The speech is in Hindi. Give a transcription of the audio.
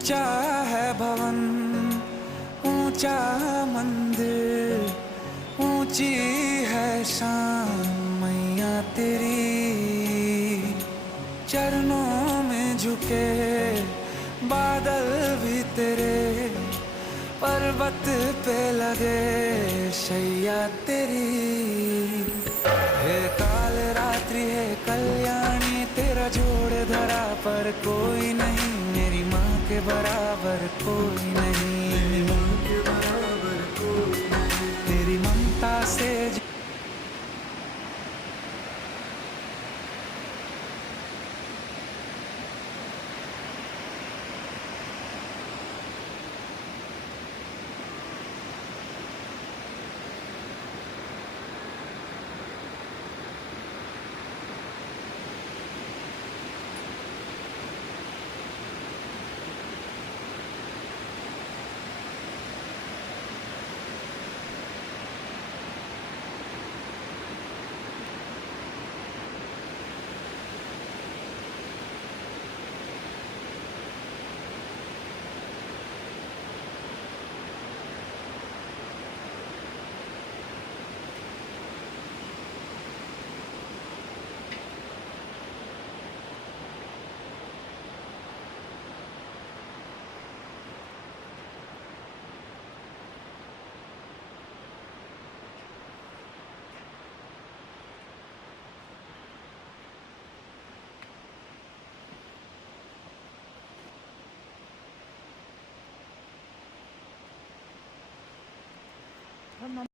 ऊंचा है भवन, ऊंचा मंदिर, ऊंची है शान मैया तेरी। चरणों में झुके बादल भी तेरे, पर्वत पे लगे शैया तेरी। हे काल रात्रि है कल्याणी, तेरा जोड़ धरा पर कोई नहीं, मेरी माँ के बराबर कोई नहीं।